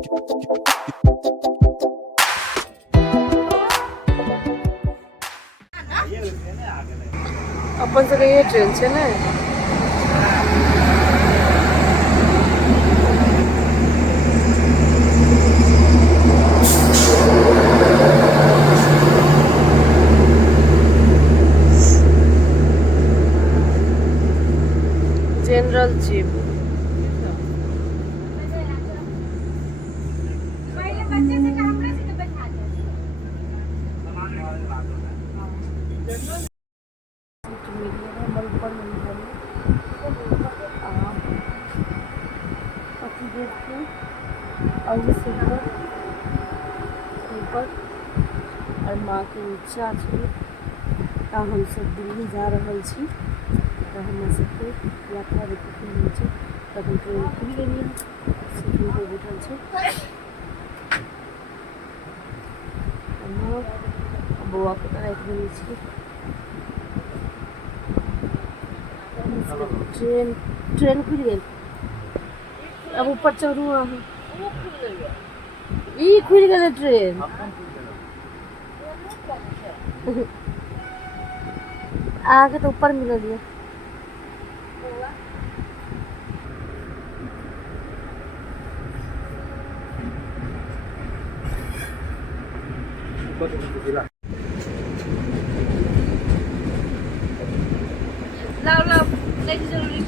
अपन से ये ट्रेन से ना जनरल चिप और माँ के इच्छा छे हम सब दिल्ली जा रहल छी तो हम सबके यात्रा रुकल छै तखन ट्रेन खुल गेलिए सीटिंग पर बैठल छै बौआ के राखि देने छी ट्रेन खुल गेल अब ऊपर चढ़ू अहाँ ई खुल गेल ट्रेन आगे तो ऊपर मिलल है लाओ लाओ नहीं जरूरी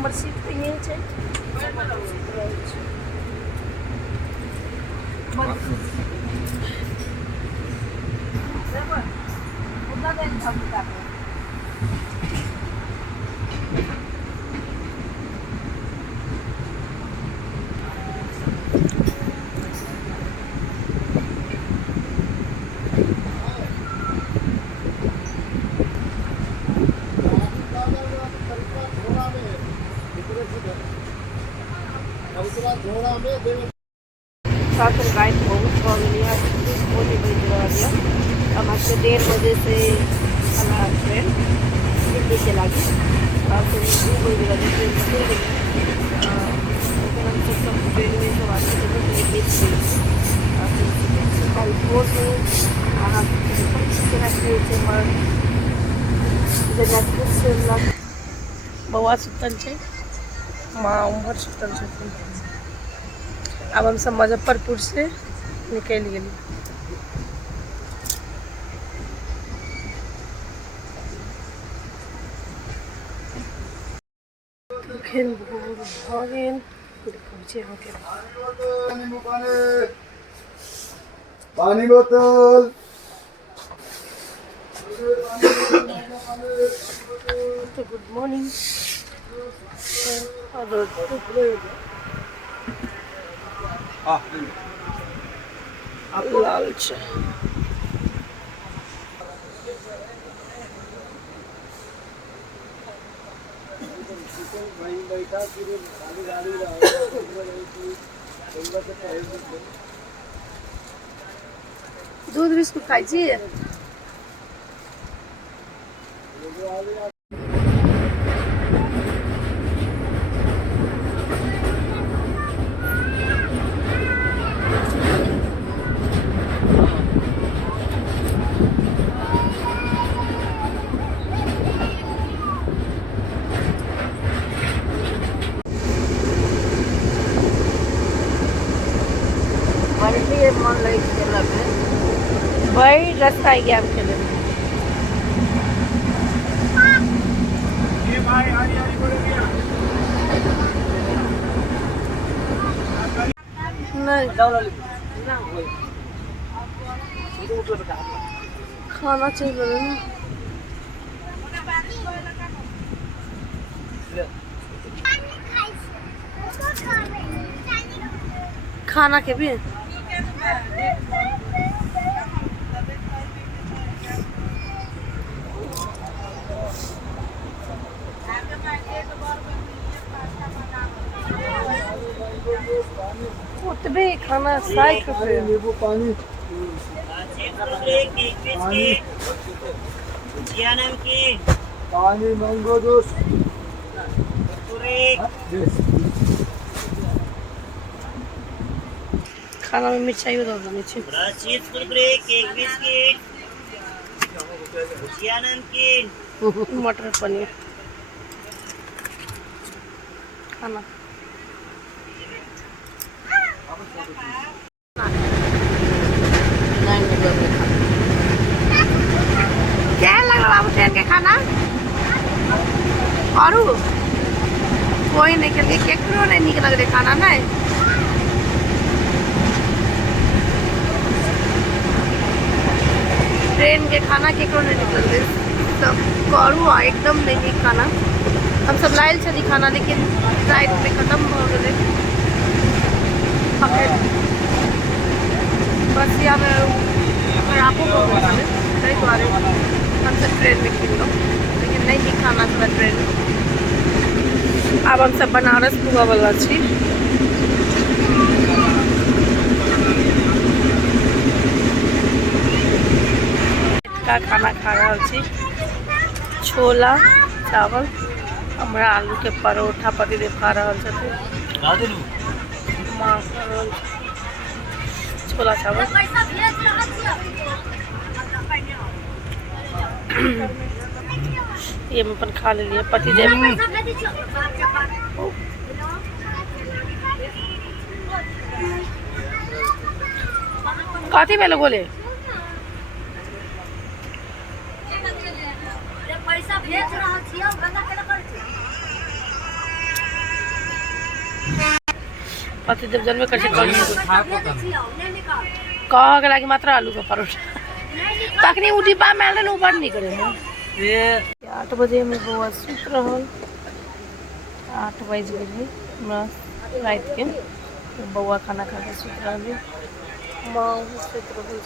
हमर सीट तो यही छै गाइड बहुत भलिया अब आज 1:30 बजे से ट्रेन दिल्ली के लगी और फिर 2 बजे ट्रेन खुल गई हम सब ट्रेन में सब आते बउआ सुतल छै माँ उम्हर सुतल छथिन अब हम सब मुजफ्फरपुर से निकल गए पानी बोतल तो गुड मॉर्निंग लाल चाय दूध बिस्कुट खाई छी मन लगे भाई रास्ता है आप चले नहीं खाना चाहिए ना खाना के भी खाना 60 रुपये। नींबू पानी पानी पानी मैंगो जूस खाना में मिर्चाई दो नीचे। मटर पनीर खाना क्या लग रहा बाबू ट्रेन के खाना और कोई नहीं के लिए केकरो नहीं निक लग रहे खाना नहीं। ट्रेन के खाना केकरो नहीं निकल रहे सब करू एकदम नहीं निक खाना। हम सब लाइल चली खाना लेकिन राइट में खत्म हो गए। बस यहाँ में आपको नहीं द्वारे हम सब ट्रेन में किन लो लेकिन नहीं निक खाना था ट्रेन में। अब हम सब बनारस पुआ वाला छी। का खाना खा रहा छी छोला चावल हमरा आलू के परोठा पति दे खा रहा छथिन। छोला चावल ये मैं अपन खा लिए पति देव। कथी में लोग बोले पति देव जन्म कर कह लगी मात्र आलू का परोठा तखनी उ डिब्बा में आल ऊपर नहीं करे 8 बजे में बउआ सुत रहल 8 बज गए रात के बउआ खाना खा के सुत रही माँ सुत रही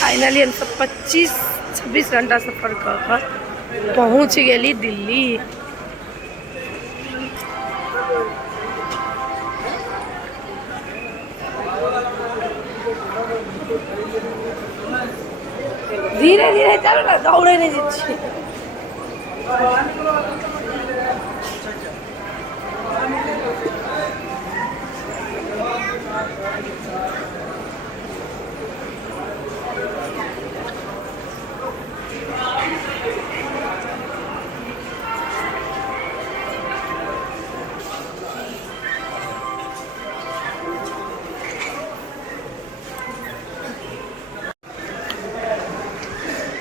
फाइनली हम सब 25-26 घंटा सफर कर पहुँच गई दिल्ली। धीरे धीरे चलो ना दौड़े नहीं जाच्छी।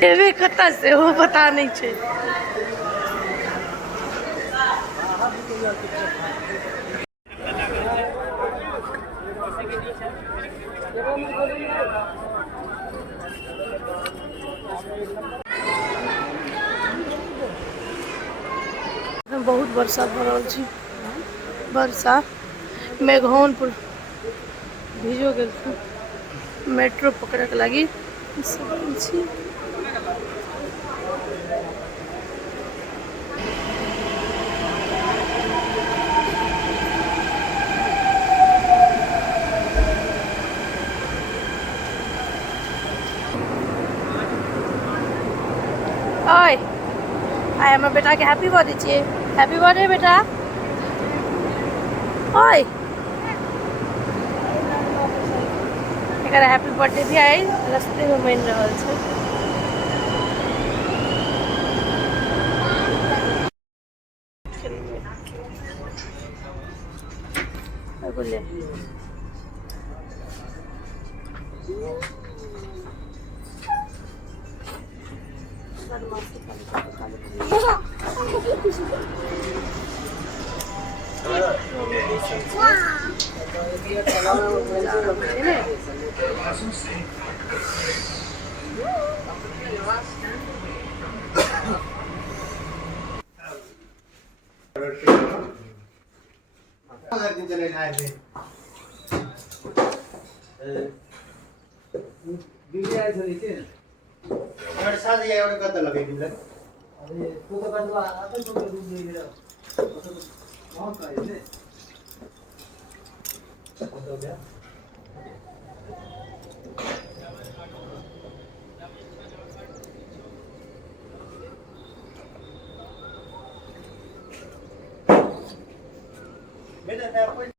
एवे कता से वो पता नहीं छे। बहुत वर्षा भ रहल छी वर्षा मेघौनपुर भिजो गेल मेट्रो पकड़े के लगी ओए आय हमर बेटा के हैप्पी बर्थडे छिए। हैप्पी बर्थडे बेटा। ओए एकरा हैप्पी बर्थडे भी आई रास्ते में मन रहल छै। बोले एउटा साझा एउटा गत्ता लगाइदिउँला अरे तू तो बनवा आता तो दूध दे रहा बहुत का है हो गया मेरा